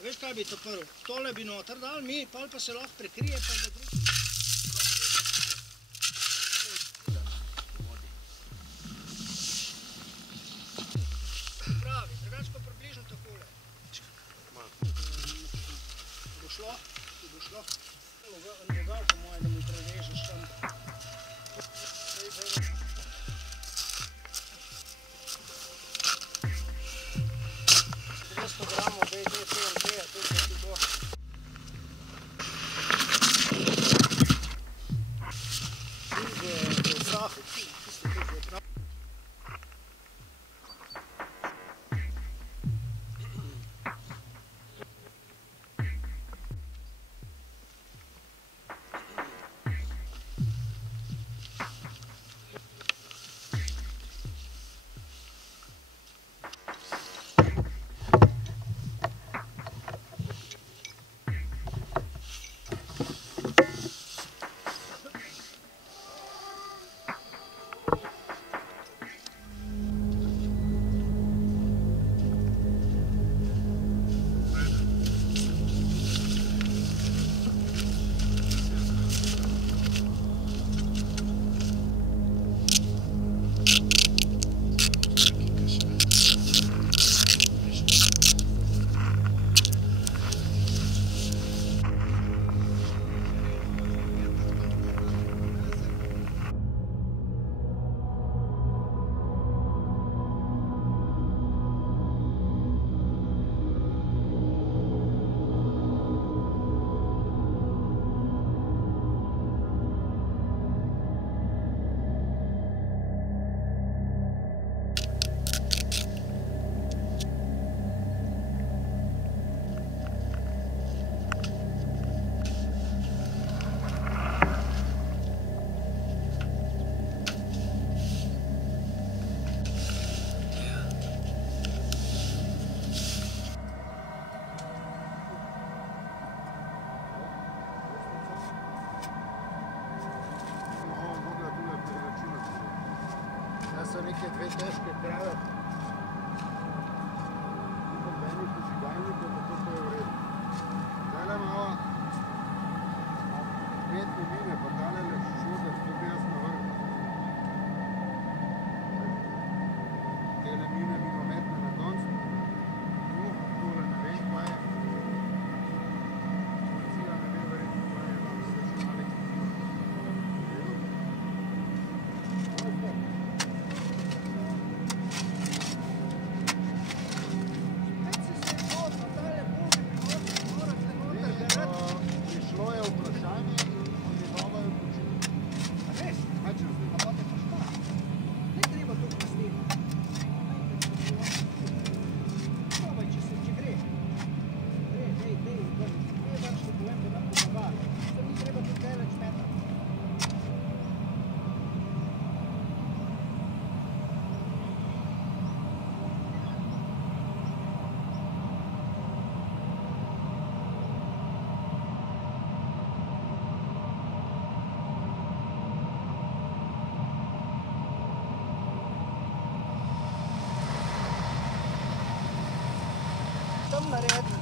Veš, kaj bi to prvo? Tole bi noter dal, mi, pol pa se lahko prekrije, pa da drugi. Pravi, drugačko približno takole. Bo šlo? Bo šlo? Nogal po moje, da mi prerežeš tam. 200 gramov BD, TNT, to je ti bo. V vsahu, tisto tukaj je prav. So neke dve težke krave. Meni požigalnike, da to je v redu. Zdajle malo 5 limine, pa tale šude, to bi jaz na vrh. Te limine minometne na koncu. Tule ne vem, kaj je. Policija ne ve verjetno, kaj je. Tam se še mali tam naredili.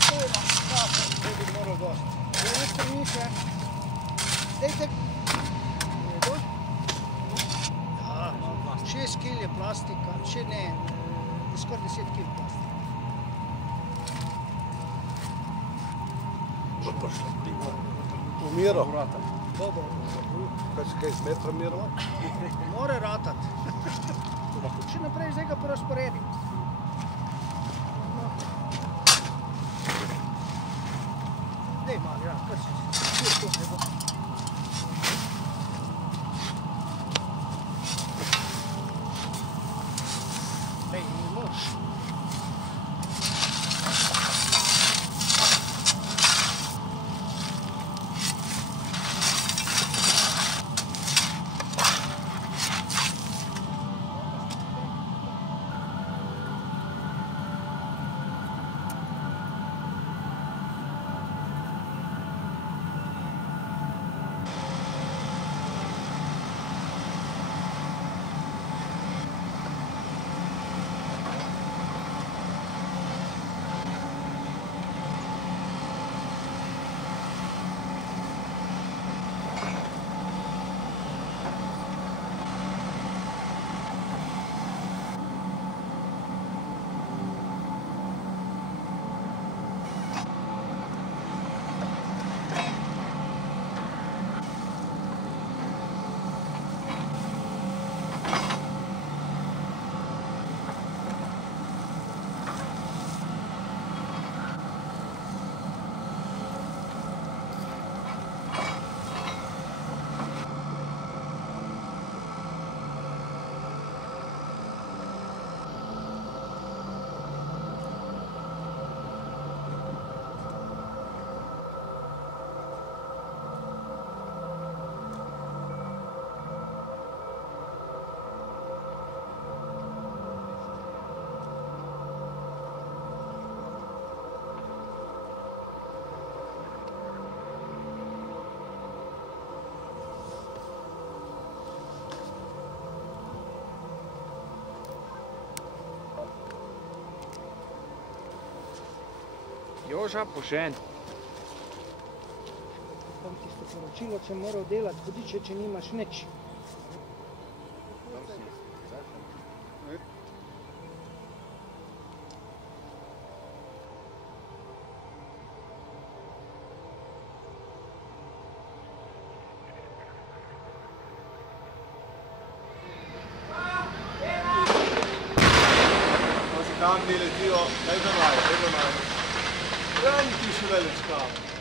Stojno, tako, zdaj bi moral dosti. Zdaj ne strmi še. Zdaj te... Redo? Ja, 6 kg je plastika, še ne, skoraj 10 kg plastika. Bo prišlo primo. V miro. Dobro. Kaj z metra miro? More ratat. Še naprej zdaj ga porazporedim. Dej malo, ja, kar si to ne bo. Dej, ne moš. Joža Požen. Tam tisto poročilo, če moral delati, hudiče, če nimaš nič. Tam mi letijo, kaj za naj. Tam ti še velik kam.